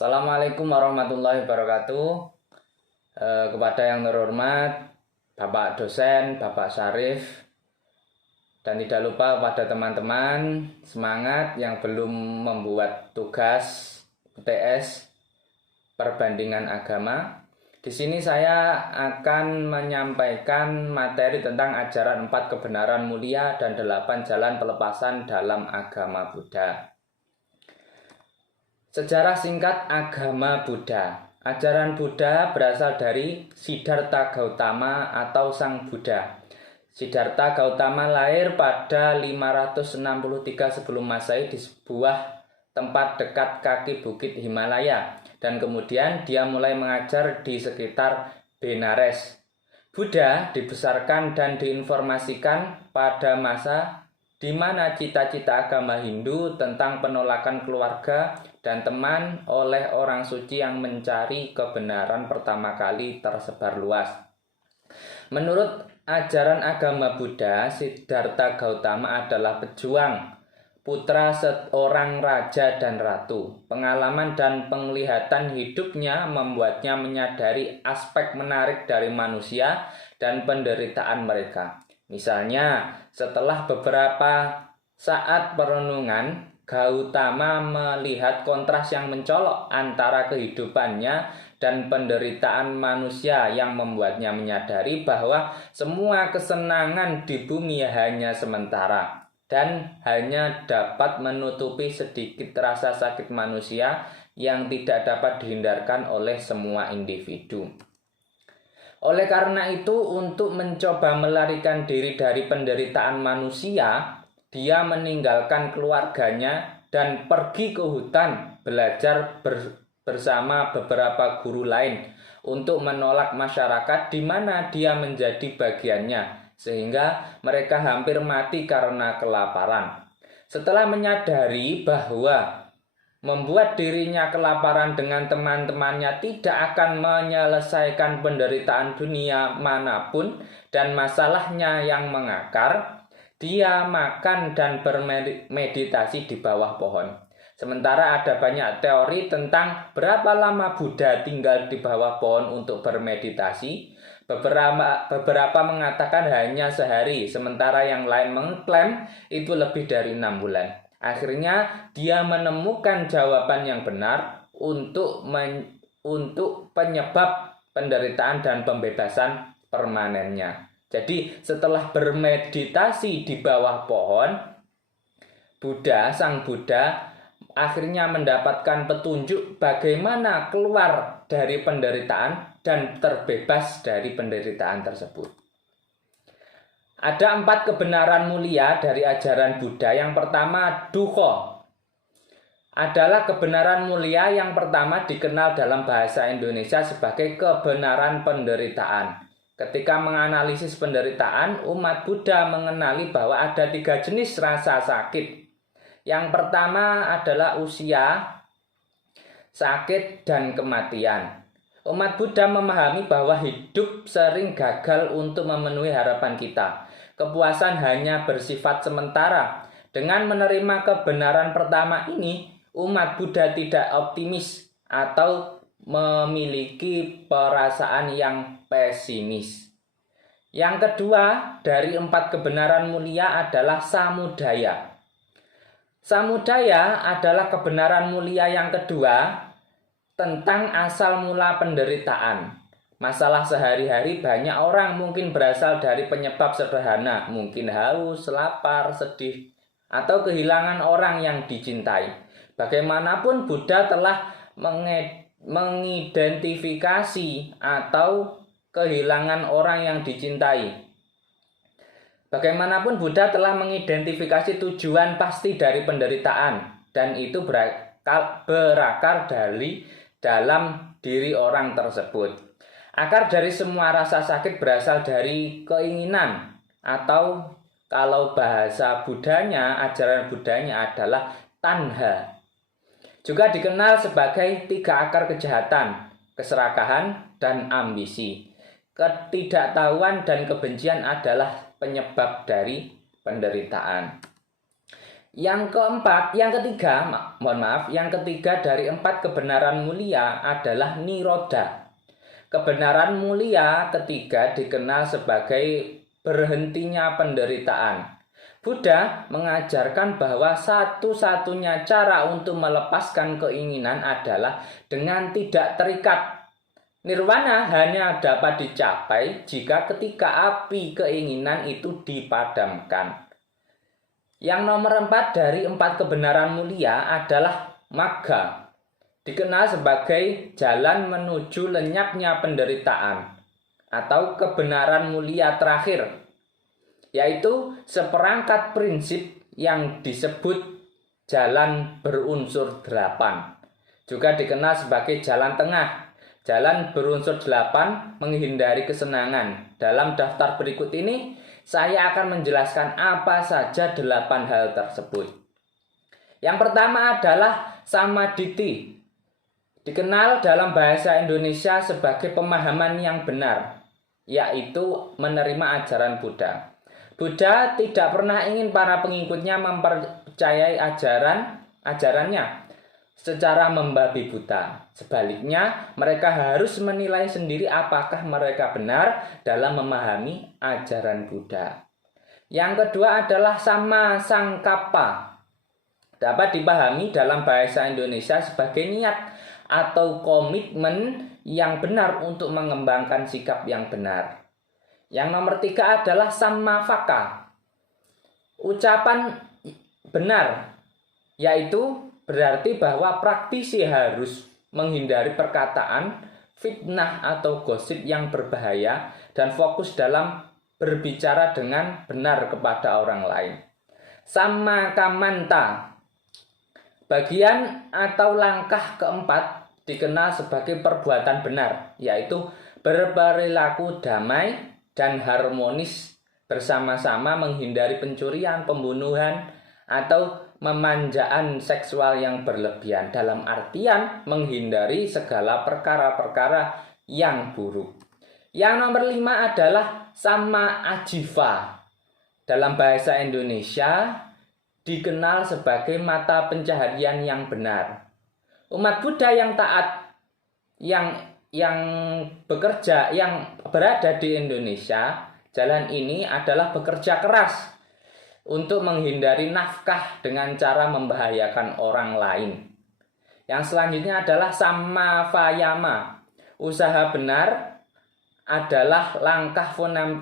Assalamualaikum warahmatullahi wabarakatuh. Kepada yang terhormat Bapak dosen, Bapak Syarif, dan tidak lupa kepada teman-teman semangat yang belum membuat tugas UTS perbandingan agama. Di sini saya akan menyampaikan materi tentang ajaran 4 kebenaran mulia dan 8 jalan pelepasan dalam agama Buddha. Sejarah singkat agama Buddha. Ajaran Buddha berasal dari Siddhartha Gautama atau Sang Buddha. Siddhartha Gautama lahir pada 563 sebelum Masehi di sebuah tempat dekat kaki bukit Himalaya, dan kemudian dia mulai mengajar di sekitar Benares. Buddha dibesarkan dan diinformasikan pada masa di mana cita-cita agama Hindu tentang penolakan keluarga dan teman oleh orang suci yang mencari kebenaran pertama kali tersebar luas. Menurut ajaran agama Buddha, Siddhartha Gautama adalah pejuang, putra seorang raja dan ratu. Pengalaman dan penglihatan hidupnya membuatnya menyadari aspek menarik dari manusia dan penderitaan mereka. Misalnya, setelah beberapa saat perenungan, Gautama melihat kontras yang mencolok antara kehidupannya dan penderitaan manusia yang membuatnya menyadari bahwa semua kesenangan di bumi hanya sementara dan hanya dapat menutupi sedikit rasa sakit manusia yang tidak dapat dihindarkan oleh semua individu. Oleh karena itu, untuk mencoba melarikan diri dari penderitaan manusia, dia meninggalkan keluarganya dan pergi ke hutan belajar bersama beberapa guru lain untuk menolak masyarakat di mana dia menjadi bagiannya, sehingga mereka hampir mati karena kelaparan. Setelah menyadari bahwa membuat dirinya kelaparan dengan teman-temannya tidak akan menyelesaikan penderitaan dunia manapun dan masalahnya yang mengakar, dia makan dan bermeditasi di bawah pohon. Sementara ada banyak teori tentang berapa lama Buddha tinggal di bawah pohon untuk bermeditasi. Beberapa mengatakan hanya sehari, sementara yang lain mengklaim itu lebih dari 6 bulan. Akhirnya dia menemukan jawaban yang benar untuk penyebab penderitaan dan pembebasan permanennya. Jadi setelah bermeditasi di bawah pohon, Sang Buddha akhirnya mendapatkan petunjuk bagaimana keluar dari penderitaan dan terbebas dari penderitaan tersebut. Ada 4 kebenaran mulia dari ajaran Buddha. Yang pertama, dukkha adalah kebenaran mulia yang pertama dikenal dalam bahasa Indonesia sebagai kebenaran penderitaan. Ketika menganalisis penderitaan, umat Buddha mengenali bahwa ada 3 jenis rasa sakit. Yang pertama adalah usia, sakit, dan kematian. Umat Buddha memahami bahwa hidup sering gagal untuk memenuhi harapan kita. Kepuasan hanya bersifat sementara. Dengan menerima kebenaran pertama ini, umat Buddha tidak optimis atau memiliki perasaan yang pesimis. Yang kedua dari 4 kebenaran mulia adalah samudaya. Samudaya adalah kebenaran mulia yang kedua tentang asal mula penderitaan. Masalah sehari-hari banyak orang mungkin berasal dari penyebab sederhana, mungkin haus, lapar, sedih, atau kehilangan orang yang dicintai. Bagaimanapun Buddha telah mengidentifikasi atau kehilangan orang yang dicintai. Bagaimanapun Buddha telah mengidentifikasi tujuan pasti dari penderitaan, dan itu berakar dari dalam diri orang tersebut. Akar dari semua rasa sakit berasal dari keinginan, atau kalau bahasa Buddhanya, ajaran Buddhanya adalah tanha. Juga dikenal sebagai 3 akar kejahatan, keserakahan, dan ambisi. Ketidaktahuan dan kebencian adalah penyebab dari penderitaan. Yang ketiga dari 4 kebenaran mulia adalah niroda. Kebenaran mulia ketiga dikenal sebagai berhentinya penderitaan. Buddha mengajarkan bahwa satu-satunya cara untuk melepaskan keinginan adalah dengan tidak terikat. Nirwana hanya dapat dicapai jika ketika api keinginan itu dipadamkan. Yang nomor 4 dari 4 kebenaran mulia adalah magga. Dikenal sebagai jalan menuju lenyapnya penderitaan atau kebenaran mulia terakhir, yaitu seperangkat prinsip yang disebut jalan berunsur 8. Juga dikenal sebagai jalan tengah. Jalan berunsur 8 menghindari kesenangan. Dalam daftar berikut ini saya akan menjelaskan apa saja 8 hal tersebut. Yang pertama adalah samaditi. Dikenal dalam bahasa Indonesia sebagai pemahaman yang benar, yaitu menerima ajaran Buddha. Buddha tidak pernah ingin para pengikutnya mempercayai ajarannya secara membabi buta. Sebaliknya, mereka harus menilai sendiri apakah mereka benar dalam memahami ajaran Buddha. Yang kedua adalah sama sangkapa. Dapat dipahami dalam bahasa Indonesia sebagai niat atau komitmen yang benar untuk mengembangkan sikap yang benar. Yang nomor 3 adalah sammavaka. Ucapan benar, yaitu berarti bahwa praktisi harus menghindari perkataan, fitnah atau gosip yang berbahaya dan fokus dalam berbicara dengan benar kepada orang lain. Sammakamanta. Bagian atau langkah keempat dikenal sebagai perbuatan benar, yaitu berperilaku damai dan harmonis bersama-sama, menghindari pencurian, pembunuhan, atau memanjaan seksual yang berlebihan, dalam artian menghindari segala perkara-perkara yang buruk. Yang nomor 5 adalah sama ajiva. Dalam bahasa Indonesia dikenal sebagai mata pencaharian yang benar. Umat Buddha yang taat, yang bekerja, yang berada di Indonesia, jalan ini adalah bekerja keras untuk menghindari nafkah dengan cara membahayakan orang lain. Yang selanjutnya adalah sammavayama. Usaha benar adalah langkah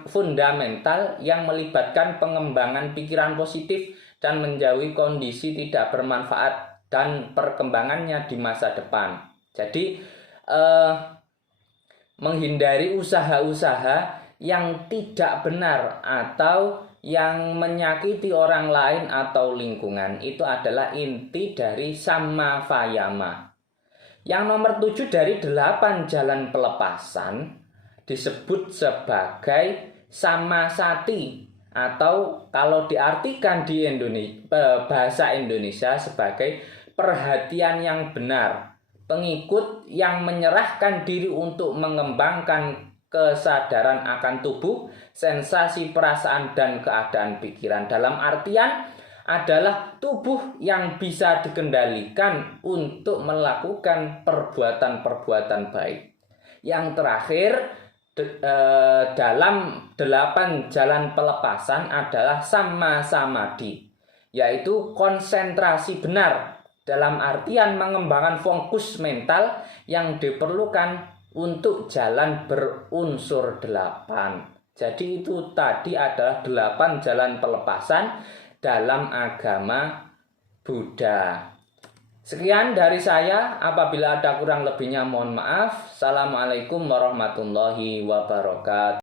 fundamental yang melibatkan pengembangan pikiran positif dan menjauhi kondisi tidak bermanfaat dan perkembangannya di masa depan. Jadi menghindari usaha-usaha yang tidak benar atau yang menyakiti orang lain atau lingkungan, itu adalah inti dari sammavayama. Yang nomor 7 dari 8 jalan pelepasan disebut sebagai samasati, atau kalau diartikan di bahasa Indonesia sebagai perhatian yang benar. Pengikut yang menyerahkan diri untuk mengembangkan kesadaran akan tubuh, sensasi, perasaan, dan keadaan pikiran. Dalam artian adalah tubuh yang bisa dikendalikan untuk melakukan perbuatan-perbuatan baik. Yang terakhir dalam 8 jalan pelepasan adalah samma samadhi, yaitu konsentrasi benar, dalam artian mengembangkan fokus mental yang diperlukan untuk jalan berunsur 8. Jadi itu tadi adalah 8 jalan pelepasan dalam agama Buddha. Sekian dari saya. Apabila ada kurang lebihnya mohon maaf. Assalamualaikum warahmatullahi wabarakatuh.